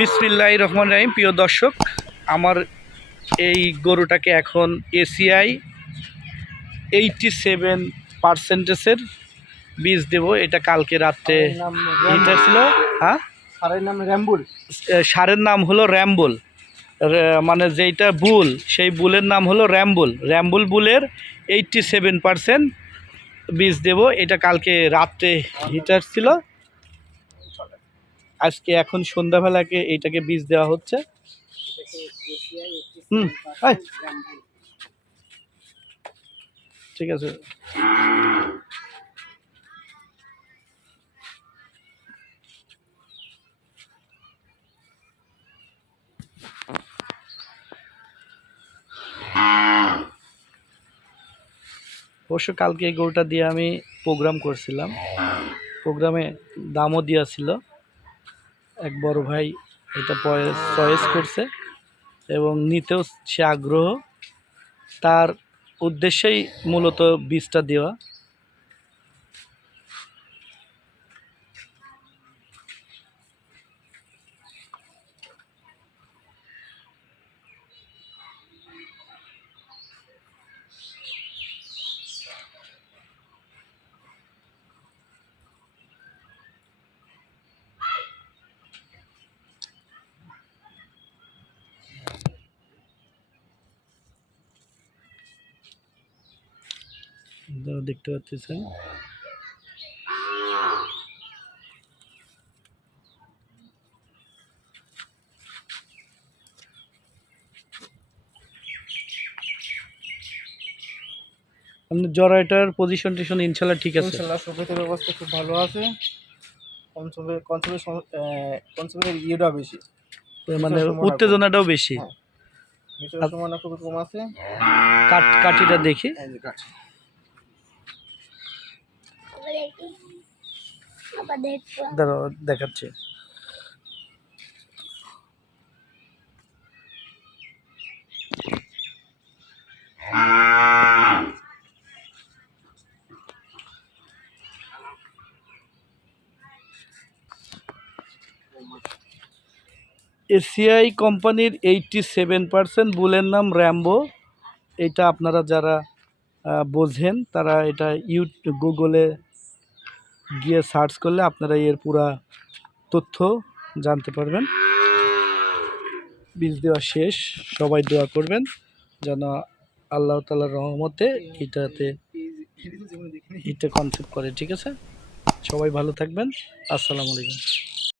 বিসমিল্লাহ রহমান রাহিম। প্রিয় দর্শক আমার এই গরুটাকে এখন এসিআই এইটটি সেভেন পার্সেন্টেজের বীজ দেব। এটা কালকে রাত্রে এটা ছিল হ্যাঁ? সারের নাম র্যাম্বুল সারের নাম হলো র্যাম্বুল মানে যেইটা বুল সেই বুলের নাম হলো র্যাম্বুল র্যাম্বুল বুলের এইটটি সেভেন পার্সেন্ট বীজ দেব। এটা কালকে রাত্রে হিটার ছিল। আজকে এখন সন্ধ্যাবেলাকে এইটাকে বীজ দেওয়া হচ্ছে। হুম ঠিক আছে। অবশ্য কালকে এই গরুটা দিয়ে আমি প্রোগ্রাম করছিলাম। প্রোগ্রামে দামও দিয়েছিল এক বড় ভাই এটা চয়েস করছে এবং নিতেও সে আগ্রহ। তার উদ্দেশ্যেই মূলত বীজটা দেওয়া। আপনারা দেখতে পাচ্ছেন। আপনার জরাইটার পজিশন টিশন ইনশাল্লাহ ঠিক আছে। ইনশাল্লাহ সুবিধা ব্যবস্থা খুব ভালো আছে। কনসোমের কনসোমের কনসোমের ইয়েটা বেশি। মানে উত্তেজনাটাও বেশি। হ্যাঁ। সমান কম আছে। কাট কাটিটা দেখি। এই দাঁড়াও, দেখাচ্ছে। এসিআই কোম্পানির এইটটি সেভেন পার্সেন্ট বুলের নাম র্যাম্বো। এটা আপনারা যারা বোঝেন, তারা এটা ইউটিউব গুগলে গিয়ে সার্চ করলে আপনারা এর পুরা তথ্য জানতে পারবেন। বীজ দেওয়া শেষ। সবাই দোয়া করবেন যেন আল্লাহ তালার রহমতে এটাতে এটা কনসেপ্ট করে, ঠিক আছে? সবাই ভালো থাকবেন। আসসালামু আলাইকুম।